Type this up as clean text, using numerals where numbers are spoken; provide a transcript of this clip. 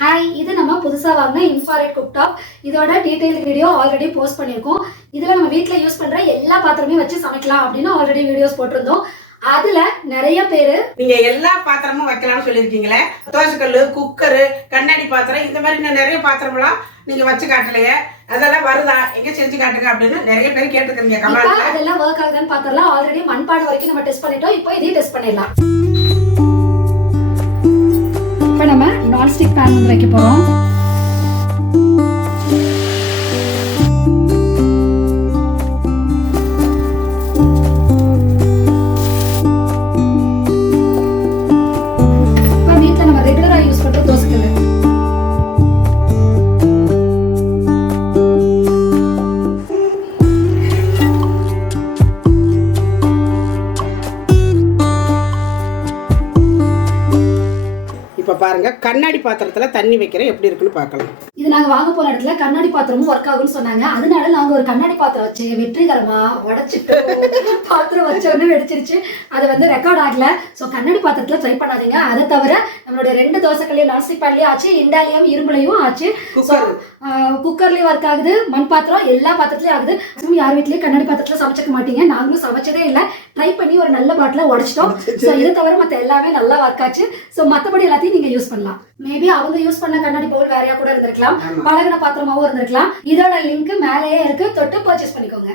Hi, இது நம்ம புதுசாக வாங்கின இன்ஃப்ராரெட் குக்டாப். இதோட டீடைல்டு வீடியோ ஆல்ரெடி போஸ்ட் பண்ணியிருக்கோம். இதில் நம்ம வீட்டில் யூஸ் பண்ணுற எல்லா பாத்திரமே வச்சு சமைக்கலாம் அப்படின்னு ஆல்ரெடி வீடியோஸ் போட்டிருந்தோம். அதுல நிறைய பேரு நீங்க எல்லா பாத்திரமும் வைக்கலாம்னு சொல்லியிருக்கீங்களே, தோசைக்கல்லு, குக்கரு, கண்ணாடி பாத்திரம், இந்த மாதிரி நிறைய பாத்திரம்லாம் நீங்க வச்சு காட்டலையே, அதெல்லாம் வருதா, எங்க செஞ்சு காட்டுங்க அப்படின்னு நிறைய பேர் கேட்டுக்கிறீங்க கமெண்ட்ல. அதெல்லாம் ஒர்க் ஆகுதுன்னு பார்த்தரலாம். ஆல்ரெடி மண்பாடு வரைக்கும் நம்ம டெஸ்ட் பண்ணிட்டோம். இப்போ இதையும் டெஸ்ட் பண்ணிடலாம். இப்போ நம்ம நான்ஸ்டிக் பேன் வந்து வைக்க போறோம். இப்போ பாருங்க, கண்ணாடி பாத்திரத்துல தண்ணி வைக்கிற எப்படி இருக்குன்னு பார்க்கலாம். இது நாங்க வாங்க போன இடத்துல கண்ணாடி பாத்திரமும் ஒர்க் ஆகும்னு சொன்னாங்க. அதனால நாங்க ஒரு கண்ணாடி பாத்திரம் வச்சு வெற்றிகரமா உடைச்சிட்டு பாத்திரம் வச்ச உடனே வெடிச்சிருச்சு. அது வந்து ரெக்கார்ட் ஆகல. ஸோ கண்ணாடி பாத்திரத்துல ட்ரை பண்ணாதீங்க. அதை தவிர நம்மளுடைய 2 தோசைக்கல்லையும் நான்ஸ்டிக் பேன்லயும் ஆச்சு, இண்டாலியம் இரும்புலையும் ஆச்சு, குக்கர்லயும் ஒர்க் ஆகுது, மண் பாத்திரம் எல்லா பாத்திரத்துலயும் ஆகுது. யார் வீட்லயும் கண்ணாடி பாத்திரத்துல சமைச்சிக்க மாட்டீங்க. நாங்களும் சமைச்சதே இல்லை. ட்ரை பண்ணி ஒரு நல்ல பாட்டில உடைச்சிட்டோம். ஸோ இதை தவிர மற்ற எல்லாமே நல்லா ஒர்க் ஆச்சு. ஸோ மற்றபடி எல்லாத்தையும் நீங்க யூஸ் பண்ணலாம். மேபி அவங்க யூஸ் பண்ண கண்ணாடி பவுல் வேறையா கூட இருந்திருக்கலாம், பழகின பாத்திரமாவும் இருந்திருக்கலாம். இதோட லிங்க் மேலேயே இருக்கு, தொட்டு பர்ச்சேஸ் பண்ணிக்கோங்க.